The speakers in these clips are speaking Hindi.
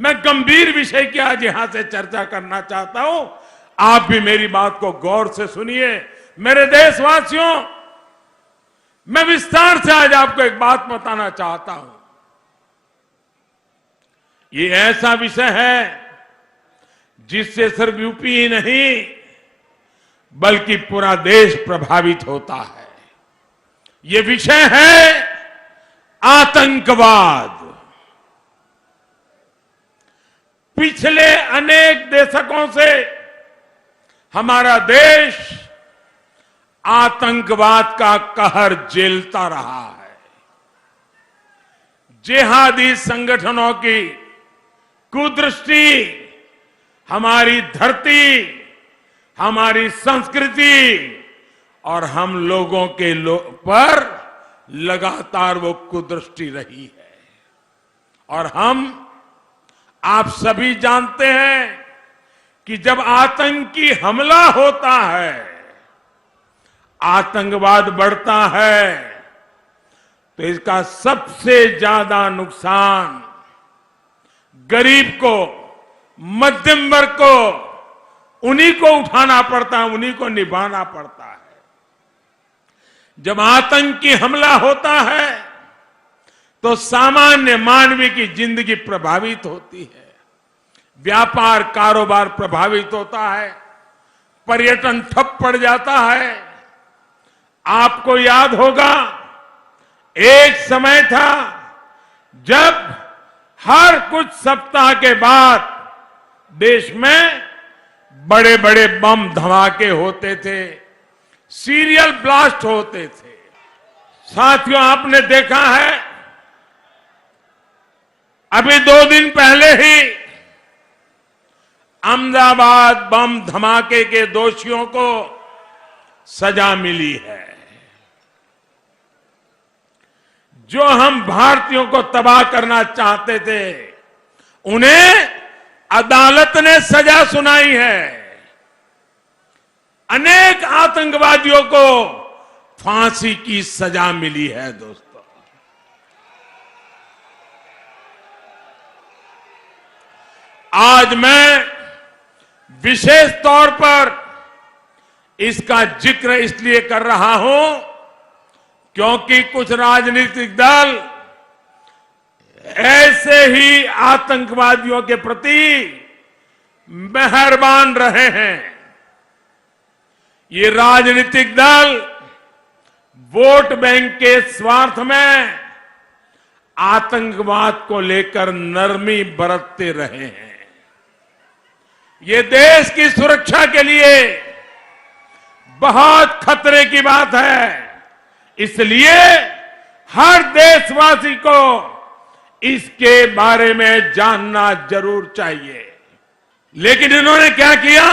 मैं गंभीर विषय की आज यहां से चर्चा करना चाहता हूं। आप भी मेरी बात को गौर से सुनिए। मेरे देशवासियों, मैं विस्तार से आज आपको एक बात बताना चाहता हूं। ये ऐसा विषय है जिससे सिर्फ यूपी ही नहीं बल्कि पूरा देश प्रभावित होता है। ये विषय है आतंकवाद। पिछले अनेक दशकों से हमारा देश आतंकवाद का कहर झेलता रहा है। जिहादी संगठनों की कुदृष्टि हमारी धरती, हमारी संस्कृति और हम लोगों के पर लगातार वो कुदृष्टि रही है। और आप सभी जानते हैं कि जब आतंकी हमला होता है, आतंकवाद बढ़ता है, तो इसका सबसे ज्यादा नुकसान गरीब को, मध्यम वर्ग को, उन्हीं को उठाना पड़ता है, उन्हीं को निभाना पड़ता है। जब आतंकी हमला होता है तो सामान्य मानवीय की जिंदगी प्रभावित होती है, व्यापार कारोबार प्रभावित होता है, पर्यटन ठप पड़ जाता है। आपको याद होगा, एक समय था जब हर कुछ सप्ताह के बाद देश में बड़े बड़े बम धमाके होते थे, सीरियल ब्लास्ट होते थे। साथियों, आपने देखा है अभी 2 दिन पहले ही अहमदाबाद बम धमाके के दोषियों को सजा मिली है। जो हम भारतीयों को तबाह करना चाहते थे, उन्हें अदालत ने सजा सुनाई है। अनेक आतंकवादियों को फांसी की सजा मिली है। दोस्तों, आज मैं विशेष तौर पर इसका जिक्र इसलिए कर रहा हूं क्योंकि कुछ राजनीतिक दल ऐसे ही आतंकवादियों के प्रति मेहरबान रहे हैं। ये राजनीतिक दल वोट बैंक के स्वार्थ में आतंकवाद को लेकर नरमी बरतते रहे हैं। ये देश की सुरक्षा के लिए बहुत खतरे की बात है। इसलिए हर देशवासी को इसके बारे में जानना जरूर चाहिए। लेकिन इन्होंने क्या किया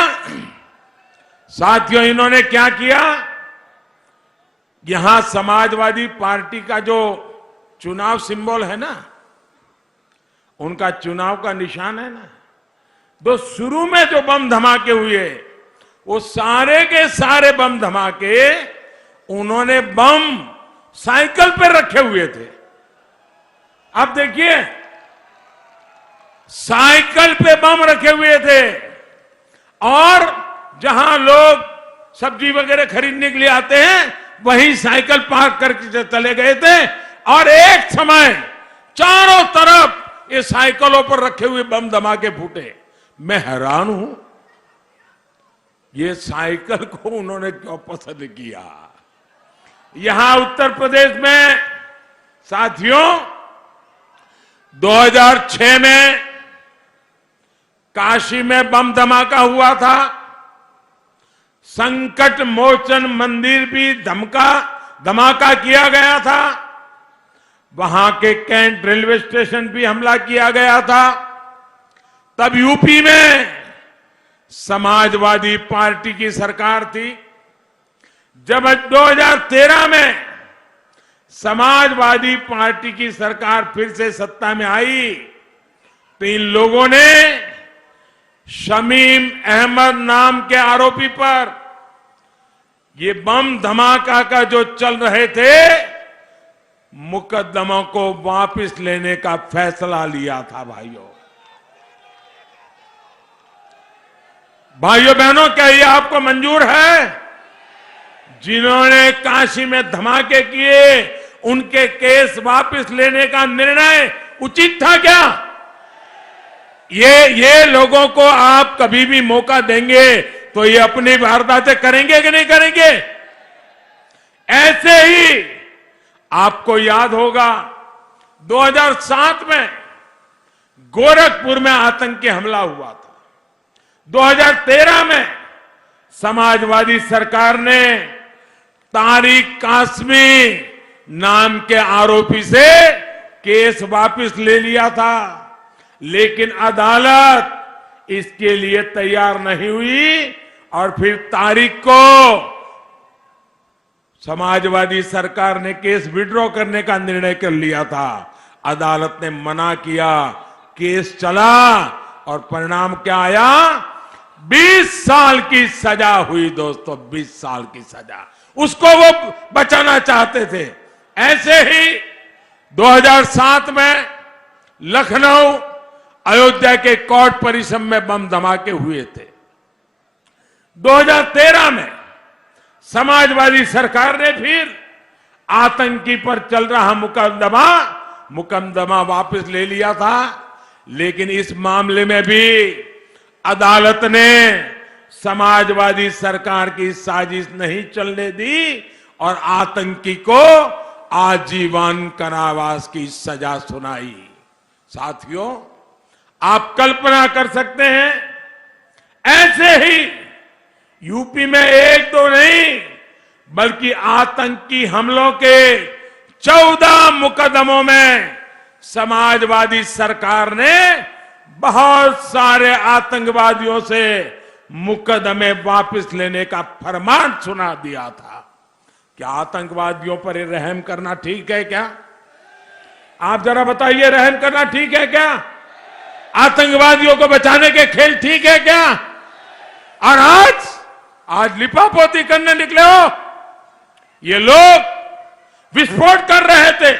साथियों, इन्होंने क्या किया? यहां समाजवादी पार्टी का जो चुनाव सिंबल है ना, उनका चुनाव का निशान है ना, तो शुरू में जो बम धमाके हुए, वो सारे के सारे बम धमाके उन्होंने बम साइकिल पर रखे हुए थे। आप देखिए, साइकिल पे बम रखे हुए थे और जहां लोग सब्जी वगैरह खरीदने के लिए आते हैं, वहीं साइकिल पार्क करके चले गए थे। और एक समय चारों तरफ ये साइकिलों पर रखे हुए बम धमाके फूटे। मैं हैरान हूं, ये साइकिल को उन्होंने क्यों पसंद किया? यहां उत्तर प्रदेश में साथियों 2006 में काशी में बम धमाका हुआ था। संकट मोचन मंदिर भी धमाका किया गया था। वहां के कैंट रेलवे स्टेशन भी हमला किया गया था। तब यूपी में समाजवादी पार्टी की सरकार थी। जब 2013 में समाजवादी पार्टी की सरकार फिर से सत्ता में आई, तो इन लोगों ने शमीम अहमद नाम के आरोपी पर ये बम धमाका का जो चल रहे थे, मुकदमों को वापस लेने का फैसला लिया था। भाइयों, भाइयों बहनों, क्या ये आपको मंजूर है? जिन्होंने काशी में धमाके किए उनके केस वापस लेने का निर्णय उचित था क्या? ये लोगों को आप कभी भी मौका देंगे तो ये अपनी वारदातें करेंगे कि नहीं करेंगे? ऐसे ही आपको याद होगा 2007 में गोरखपुर में आतंकी हमला हुआ था। 2013 में समाजवादी सरकार ने तारिक कासमी नाम के आरोपी से केस वापस ले लिया था, लेकिन अदालत इसके लिए तैयार नहीं हुई और फिर तारिक को समाजवादी सरकार ने केस विड्रॉ करने का निर्णय कर लिया था। अदालत ने मना किया, केस चला और परिणाम क्या आया? 20 साल की सजा हुई दोस्तों, 20 साल की सजा। उसको वो बचाना चाहते थे। ऐसे ही 2007 में लखनऊ अयोध्या के कोर्ट परिसर में बम धमाके हुए थे। 2013 में समाजवादी सरकार ने फिर आतंकी पर चल रहा मुकदमा वापस ले लिया था, लेकिन इस मामले में भी अदालत ने समाजवादी सरकार की साजिश नहीं चलने दी और आतंकी को आजीवन कारावास की सजा सुनाई। साथियों, आप कल्पना कर सकते हैं, ऐसे ही यूपी में एक दो नहीं बल्कि आतंकी हमलों के 14 मुकदमों में समाजवादी सरकार ने बहुत सारे आतंकवादियों से मुकदमे वापस लेने का फरमान सुना दिया था। क्या आतंकवादियों पर रहम करना ठीक है क्या? आप जरा बताइए, रहम करना ठीक है क्या? आतंकवादियों को बचाने के खेल ठीक है क्या? और आज लिपापोती करने निकले हो। ये लोग विस्फोट कर रहे थे,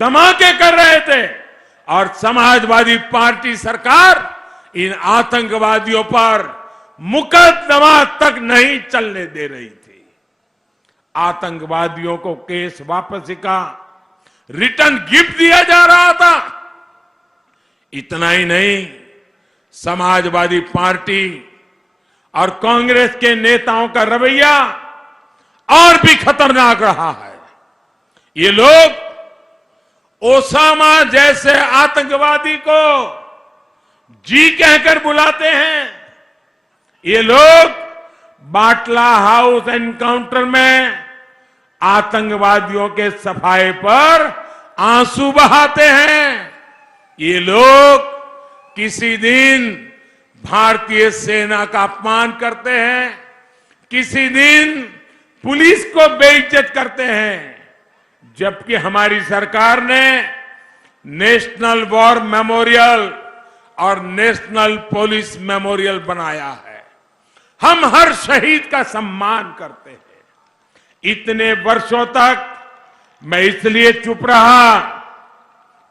धमाके कर रहे थे और समाजवादी पार्टी सरकार इन आतंकवादियों पर मुकदमा तक नहीं चलने दे रही थी। आतंकवादियों को केस वापसी का रिटर्न गिफ्ट दिया जा रहा था। इतना ही नहीं, समाजवादी पार्टी और कांग्रेस के नेताओं का रवैया और भी खतरनाक रहा है। ये लोग ओसामा जैसे आतंकवादी को जी कहकर बुलाते हैं। ये लोग बाटला हाउस एनकाउंटर में आतंकवादियों के सफाए पर आंसू बहाते हैं। ये लोग किसी दिन भारतीय सेना का अपमान करते हैं, किसी दिन पुलिस को बेइज्जत करते हैं, जबकि हमारी सरकार ने नेशनल वॉर मेमोरियल और नेशनल पुलिस मेमोरियल बनाया है। हम हर शहीद का सम्मान करते हैं। इतने वर्षों तक मैं इसलिए चुप रहा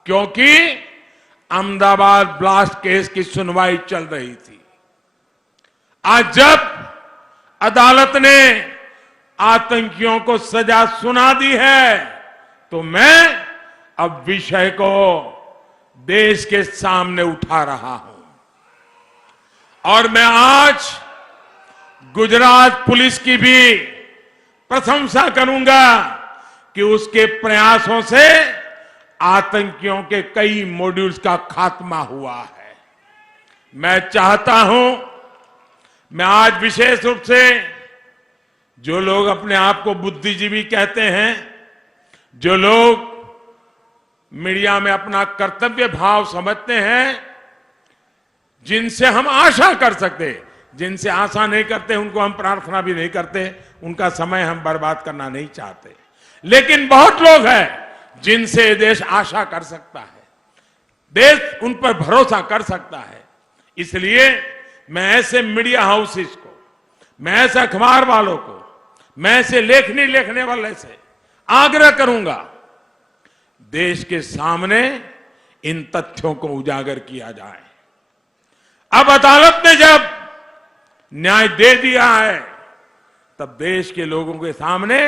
क्योंकि अहमदाबाद ब्लास्ट केस की सुनवाई चल रही थी। आज जब अदालत ने आतंकियों को सजा सुना दी है तो मैं अब विषय को देश के सामने उठा रहा हूं और मैं आज गुजरात पुलिस की भी प्रशंसा करूंगा कि उसके प्रयासों से आतंकियों के कई मॉड्यूल्स का खात्मा हुआ है। मैं चाहता हूं, मैं आज विशेष रूप से जो लोग अपने आप को बुद्धिजीवी कहते हैं, जो लोग मीडिया में अपना कर्तव्य भाव समझते हैं, जिनसे हम आशा कर सकते, जिनसे आशा नहीं करते उनको हम प्रार्थना भी नहीं करते, उनका समय हम बर्बाद करना नहीं चाहते। लेकिन बहुत लोग हैं जिनसे देश आशा कर सकता है, देश उन पर भरोसा कर सकता है। इसलिए मैं ऐसे मीडिया हाउसेस को, मैं ऐसे अखबार वालों को, मैं ऐसे लेखनी लिखने वाले से आग्रह करूंगा, देश के सामने इन तथ्यों को उजागर किया जाए। अब अदालत ने जब न्याय दे दिया है, तब देश के लोगों के सामने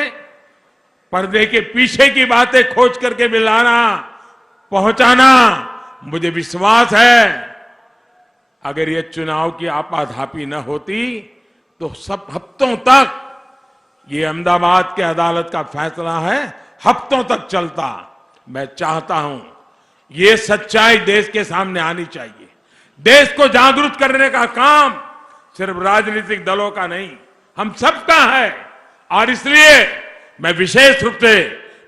पर्दे के पीछे की बातें खोज करके मिलाना, पहुंचाना, मुझे विश्वास है अगर ये चुनाव की आपाधापी न होती तो सब हफ्तों तक, ये अहमदाबाद के अदालत का फैसला है, हफ्तों तक चलता। मैं चाहता हूं ये सच्चाई देश के सामने आनी चाहिए। देश को जागरूक करने का काम सिर्फ राजनीतिक दलों का नहीं, हम सबका है। और इसलिए मैं विशेष रूप से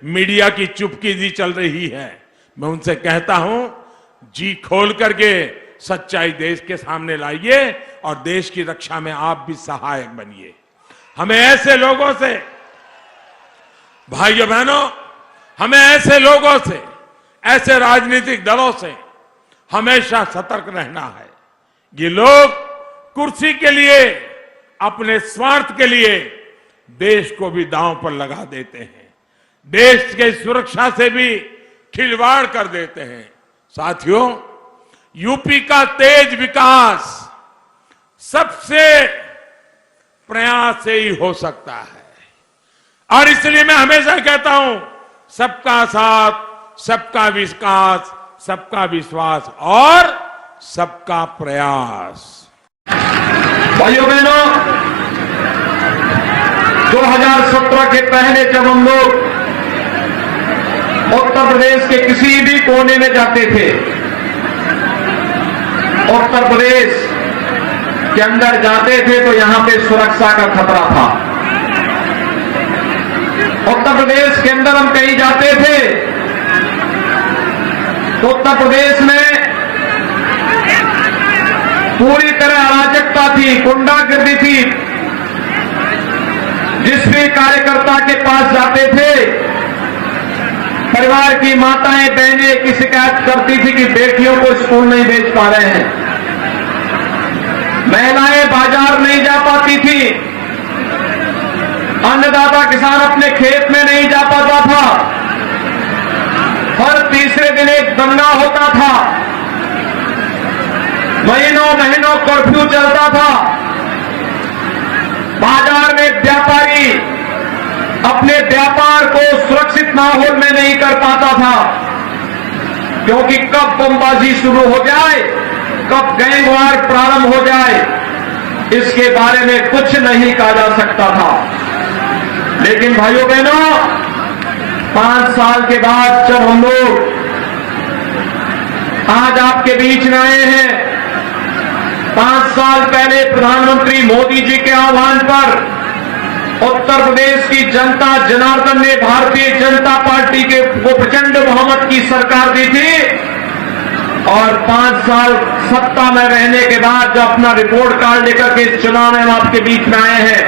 मीडिया की चुपकीदी चल रही है, मैं उनसे कहता हूं जी खोल करके सच्चाई देश के सामने लाइए और देश की रक्षा में आप भी सहायक बनिए। हमें ऐसे लोगों से, भाइयों बहनों, हमें ऐसे लोगों से, ऐसे राजनीतिक दलों से हमेशा सतर्क रहना है। ये लोग कुर्सी के लिए, अपने स्वार्थ के लिए देश को भी दांव पर लगा देते हैं, देश के सुरक्षा से भी खिलवाड़ कर देते हैं। साथियों, यूपी का तेज विकास सबसे प्रयास से ही हो सकता है और इसलिए मैं हमेशा कहता हूं सबका साथ, सबका विकास, सबका विश्वास और सबका प्रयास। भाइयों बहनों, 2017 के पहले जब हम लोग उत्तर प्रदेश के किसी भी कोने में जाते थे, उत्तर प्रदेश के अंदर जाते थे तो यहां पे सुरक्षा का खतरा था। उत्तर प्रदेश के अंदर हम कहीं जाते थे तो उत्तर प्रदेश में पूरी तरह अराजकता थी, गुंडागर्दी थी। जिस भी कार्यकर्ता के पास जाते थे, परिवार की माताएं बहनें की शिकायत करती थी कि बेटियों को स्कूल नहीं भेज पा रहे हैं, महिलाएं बाजार नहीं जा पाती थी, अन्नदाता किसान अपने खेत में नहीं जा पाता था, हर तीसरे दिन एक दंगा होता था, महीनों महीनों कर्फ्यू चलता था, बाजार में व्यापारी अपने व्यापार को सुरक्षित माहौल में नहीं कर पाता था, क्योंकि कब बमबाजी शुरू हो जाए, कब गैंगवार प्रारंभ हो जाए, इसके बारे में कुछ नहीं कहा जा सकता था। लेकिन भाइयों बहनों, 5 साल के बाद जब हम लोग आज आपके बीच में आए हैं, 5 साल पहले प्रधानमंत्री मोदी जी के आह्वान पर उत्तर प्रदेश की जनता जनार्दन ने भारतीय जनता पार्टी के को प्रचंड बहुमत की सरकार दी थी और 5 साल सत्ता में रहने के बाद जो अपना रिपोर्ट कार्ड लेकर के इस चुनाव में हम आपके बीच में आए हैं,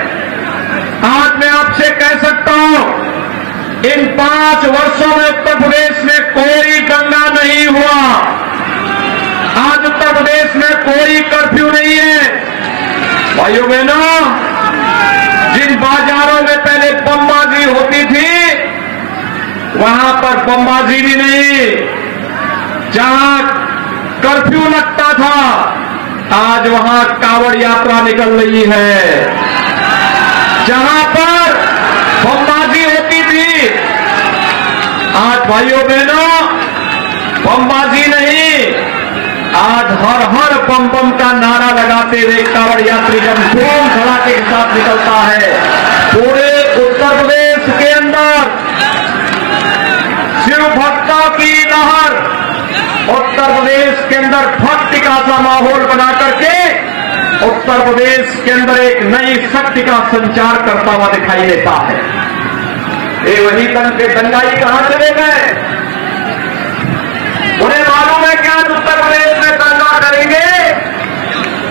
आज मैं आपसे कह सकता हूं इन 5 वर्षों में उत्तर प्रदेश में कोई दंगा नहीं हुआ, आज उत्तर प्रदेश में कोई कर्फ्यू नहीं है। भाइयों बहनों, जिन बाजारों में पहले बमबाजी होती थी वहां पर बमबाजी भी नहीं, जहां कर्फ्यू लगता था आज वहां कांवड़ यात्रा निकल रही है, जहां पर बमबाजी होती थी आज भाइयों बहनों बमबाजी नहीं, आज हर हर बम बम का नारा लगाते हुए कांवड़ यात्री जब धूम धड़ाके के साथ निकलता है, पूरे उत्तर प्रदेश के अंदर शिव भक्तों की लहर, उत्तर प्रदेश के अंदर भक्ति का सा माहौल बना करके उत्तर प्रदेश के अंदर एक नई शक्ति का संचार करता हुआ दिखाई देता है। ये वही दंगाई कहां चले गए? उन्हें मालूम है क्या उत्तर प्रदेश में दंगा करेंगे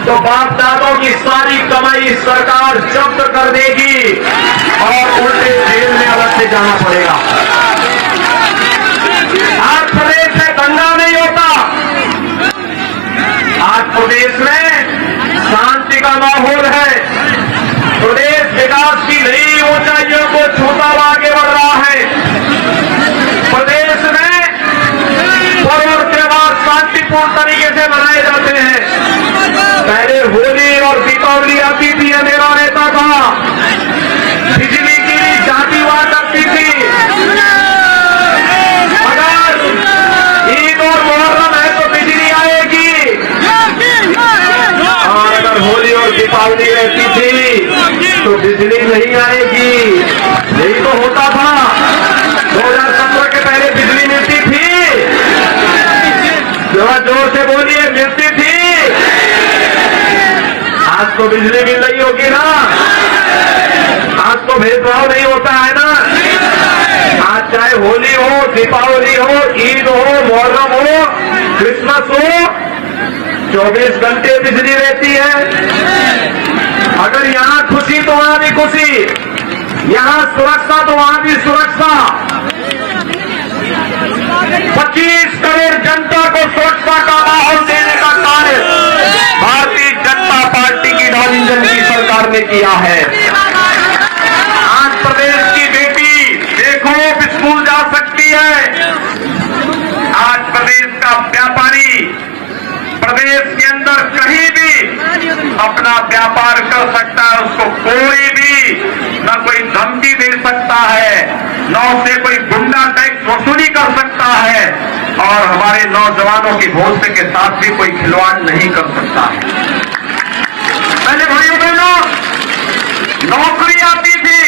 तो बाप दादों की सारी कमाई सरकार जब्त कर देगी और उल्टे जेल में अलग से जाना पड़ेगा। आज प्रदेश में दंगा नहीं होता, आज प्रदेश में शांति का माहौल है, प्रदेश विकास की नई ऊंचाइयों को छूता हुआ आगे बढ़ रहा है। प्रदेश में पर्व और त्योहार शांतिपूर्ण तरीके से मनाए जाते हैं। पहले होली और दीपावली आती बिजली मिल रही होगी ना? आज तो भेदभाव नहीं होता है ना? आज चाहे होली हो, दीपावली हो, ईद हो, मुहर्रम हो, क्रिसमस हो, 24 घंटे बिजली रहती है। अगर यहां खुशी तो वहां भी खुशी, यहां सुरक्षा तो वहां भी सुरक्षा। 25 करोड़ जनता को सुरक्षा का माहौल देने का कार्य भारतीय जनता पार्टी की डबल इंजन की सरकार ने किया है। आज प्रदेश की बेटी देखो स्कूल जा सकती है। आज प्रदेश का व्यापारी प्रदेश के अंदर कहीं भी अपना व्यापार कर सकता है। उसको कोई भी न कोई धमकी दे सकता है, न उससे कोई गुंडा टैक्स वसूली कर सकता है, और हमारे नौजवानों की भविष्य के साथ भी कोई खिलवाड़ नहीं कर सकता है। पहले भाइयों बहनों नौकरी आती थी,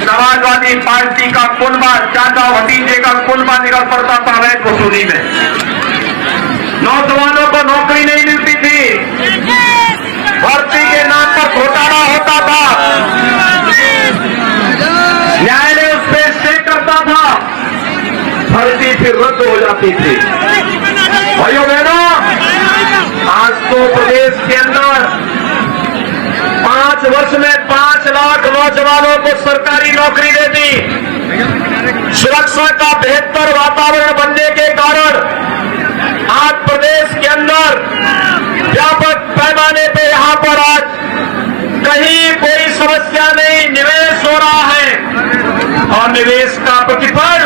समाजवादी पार्टी का कुनबा, चाचा भतीजे का कुनबा निकल पड़ता था अवैध वसूली में। नौजवानों को नौकरी नहीं मिलती थी, भर्ती के नाम पर घोटाला होता था, न्यायालय उस पर स्टे करता था, भर्ती फिर रद्द हो जाती थी। भाइयों बहनों, आज तो प्रदेश के अंदर 5 वर्ष में 5 लाख नौजवानों को सरकारी नौकरी दे दी। सुरक्षा का बेहतर वातावरण बनने के कारण आज प्रदेश के अंदर व्यापक पैमाने पे यहां पर आज कहीं कोई समस्या नहीं, निवेश हो रहा है, और निवेश का प्रतिफल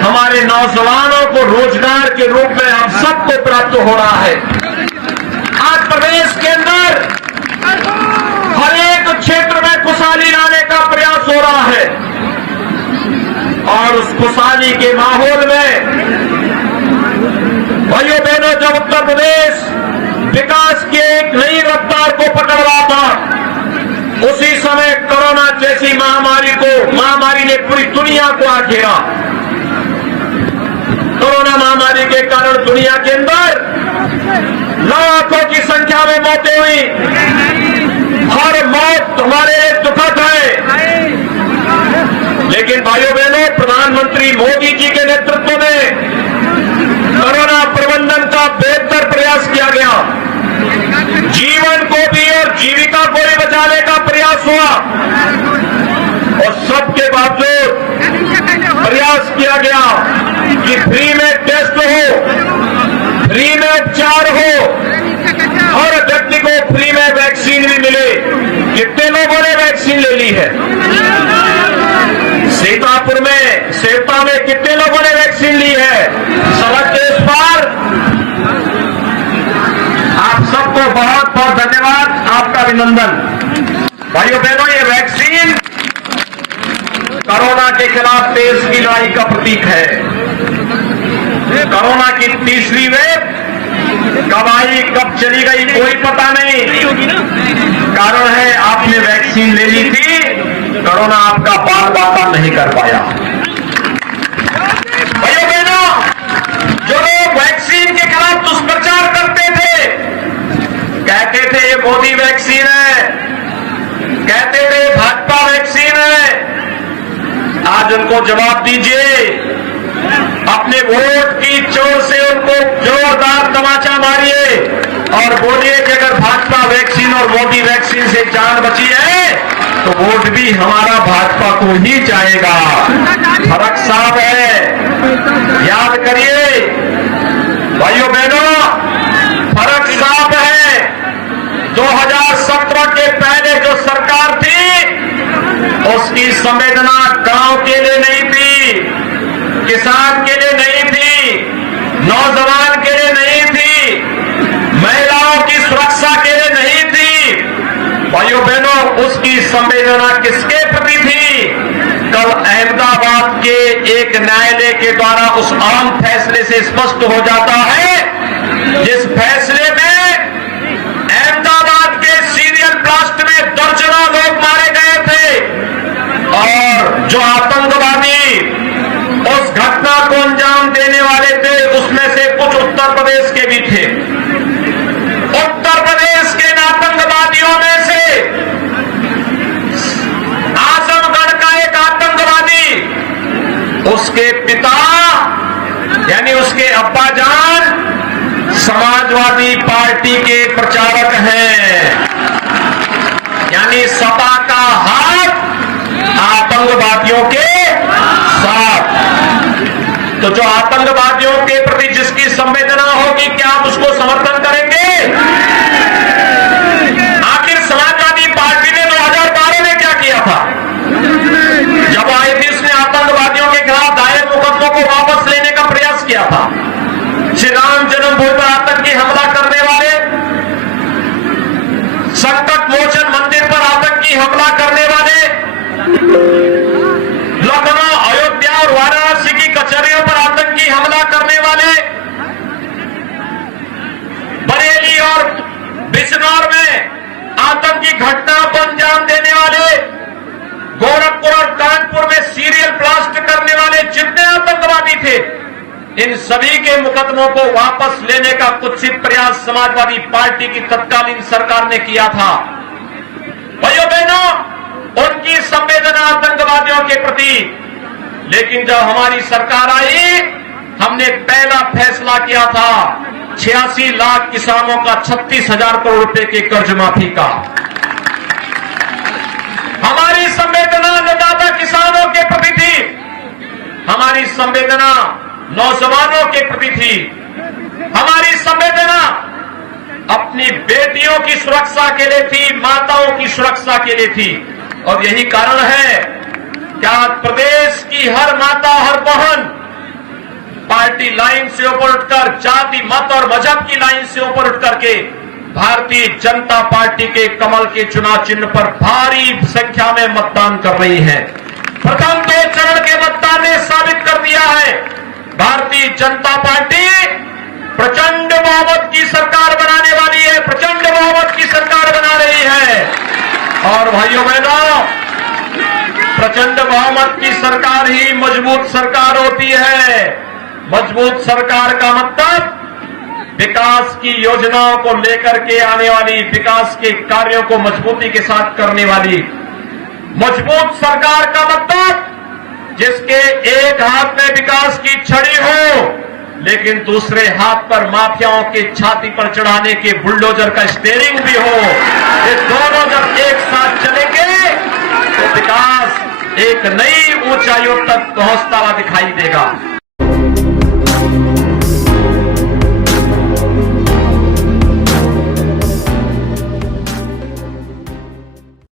हमारे नौजवानों को रोजगार के रूप में हम सबको प्राप्त हो रहा है। आज प्रदेश के अंदर हर एक क्षेत्र में खुशहाली लाने का प्रयास हो रहा है, और उस खुशहाली के माहौल में भाइयों बहनों, जब उत्तर प्रदेश विकास की एक नई रफ्तार को पकड़ रहा था, उसी समय कोरोना जैसी महामारी ने पूरी दुनिया को घेरा। कोरोना महामारी के कारण दुनिया के अंदर लाखों की संख्या में मौतें हुई। हर मौत हमारे लिए दुखद है, लेकिन भाइयों बहनों, प्रधानमंत्री मोदी जी के नेतृत्व में कोरोना प्रबंधन का बेहतर प्रयास किया गया। जीवन को भी और जीविका को भी बचाने का प्रयास हुआ, और सबके बावजूद प्रयास किया गया कि फ्री में टेस्ट हो, फ्री में उपचार हो, हर व्यक्ति को फ्री में वैक्सीन भी मिले। कितने लोगों ने वैक्सीन ले ली है? सीतापुर में, सेवता में कितने लोगों ने वैक्सीन ली है? सड़क के इस पार आप सबको बहुत बहुत धन्यवाद, आपका अभिनंदन। भाइयों बहनों, ये वैक्सीन कोरोना के खिलाफ देश की लड़ाई का प्रतीक है। कोरोना की तीसरी वेव कब आई, कब चली गई, कोई पता नहीं। कारण है आपने वैक्सीन ले ली थी, कोरोना आपका बाल बाका नहीं कर पाया। भाइयों बहनों, जो लोग वैक्सीन के खिलाफ दुष्प्रचार करते थे, कहते थे ये मोदी वैक्सीन है, कहते थे भाजपा वैक्सीन है, आज उनको जवाब दीजिए। अपने वोट की चोट से उनको जोरदार तमाचा मारिए और बोलिए कि अगर भाजपा वैक्सीन और मोदी वैक्सीन से जान बची है तो वोट भी हमारा भाजपा को ही जाएगा। फर्क साफ है, याद करिए भाइयों बहनों, फर्क साफ है। 2017 के पहले जो सरकार थी उसकी संवेदना गांव के लिए नहीं थी, किसान के लिए नहीं थी, नौजवान के लिए नहीं थी, महिलाओं की सुरक्षा के लिए नहीं थी। भाइयों बहनों, उसकी संवेदना किसके प्रति थी? कल अहमदाबाद के एक न्यायालय के द्वारा उस अहम फैसले से स्पष्ट हो जाता है, जिस फैसले में अहमदाबाद के सीरियल ब्लास्ट में दर्जनों लोग मारे गए थे, और जो आतंकवादी उस घटना को अंजाम देने वाले थे उसमें से कुछ उत्तर प्रदेश के भी थे। उत्तर प्रदेश के आतंकवादी उसके पिता यानी उसके अब्बाजान समाजवादी पार्टी के प्रचारक हैं, यानी सपा का हाथ आतंकवादियों के साथ। तो जो आतंकवादियों के प्रति जिसकी संवेदना होगी, क्या आप उसको समर्थन करेंगे? आखिर समाजवादी पार्टी ने 2012 में क्या किया था? जब आईएनएस ने आतंकवादियों के खिलाफ दायर मुकदमों को वापस लेने का प्रयास किया था, श्री राम जन्मभूमि पर आतंकी हमला करने वाले, संकट मोचन मंदिर पर आतंकी हमला करने वाले, लखनऊ, अयोध्या और वाराणसी की कचहरियों पर आतंकी हमला करने वाले, बरेली और बिजनौर में आतंकी घटना को अंजाम देने वाले, गोरखपुर और कानपुर में सीरियल ब्लास्ट करने वाले जितने आतंकवादी थे, इन सभी के मुकदमों को वापस लेने का कुत्सित प्रयास समाजवादी पार्टी की तत्कालीन सरकार ने किया था। भाइयों बहनों, उनकी संवेदना आतंकवादियों के प्रति, लेकिन जब हमारी सरकार आई, हमने पहला फैसला किया था 86 लाख किसानों का 36,000 करोड़ रुपए के कर्ज माफी का। हमारी संवेदना अन्नदाता किसानों के प्रति थी, हमारी संवेदना नौजवानों के प्रति थी, हमारी संवेदना अपनी बेटियों की सुरक्षा के लिए थी, माताओं की सुरक्षा के लिए थी। और यही कारण है कि आज प्रदेश की हर माता, हर बहन पार्टी लाइन से ऊपर उठकर, जाति, मत और मजहब की लाइन से ऊपर उठ करके भारतीय जनता पार्टी के कमल के चुनाव चिन्ह पर भारी संख्या में मतदान कर रही है। प्रथम 2 चरण के मतदान ने साबित कर दिया है, भारतीय जनता पार्टी प्रचंड बहुमत की सरकार बनाने वाली है, प्रचंड बहुमत की सरकार बना रही है। और भाइयों बहनों, प्रचंड बहुमत की सरकार ही मजबूत सरकार होती है। मजबूत सरकार का मतलब विकास की योजनाओं को लेकर के आने वाली, विकास के कार्यों को मजबूती के साथ करने वाली। मजबूत सरकार का मतलब जिसके एक हाथ में विकास की छड़ी हो, लेकिन दूसरे हाथ पर माफियाओं के छाती पर चढ़ाने के बुलडोजर का स्टीयरिंग भी हो। ये दोनों जब एक साथ चलेंगे तो विकास एक नई ऊंचाइयों तक पहुंचता हुआ दिखाई देगा।